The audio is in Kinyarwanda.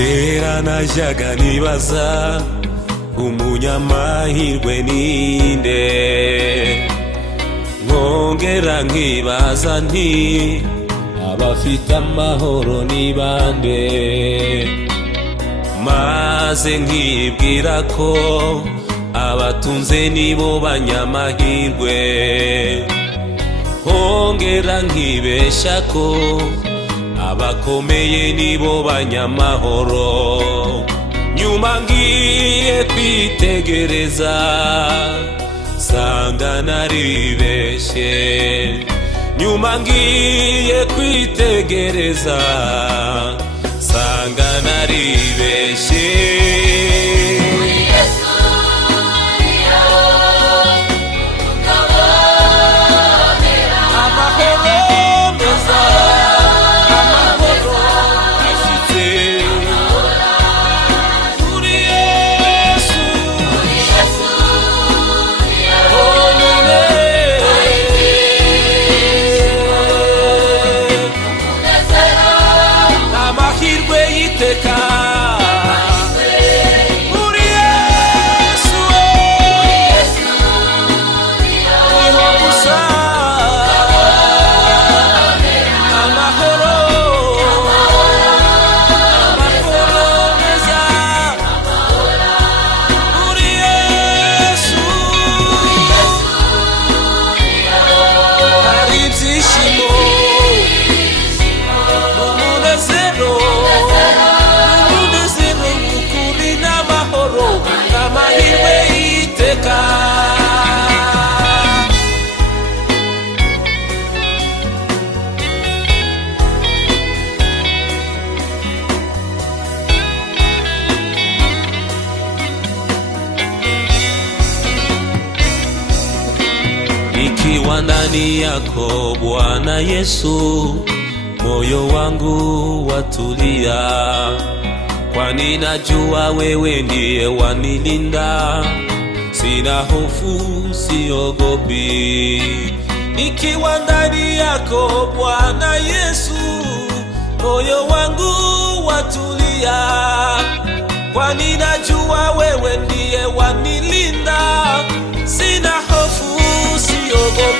kera najyaga nibaza umunyamahirwe ninde, nkongera nkibaza nti abafite amahoro ni bande, maze nkibwira ko abatunze nibo banyamahirwe, nkongera nkibesha ko abakomeye nibo banyamahoro. Nyuma ngiye kwitegereza sanga naribeshe, nyuma ngiye kwitegereza sanga naribeshe. Nikiwa ndani yako Bwana Yesu, moyo wangu watulia, kwani najua wewe ndiye wanilinda, sina hofu siogopi. Nikiwa ndani yako Bwana Yesu, moyo wangu watulia, kwani najua wewe ndiye wanilinda, sina hofu siogopi.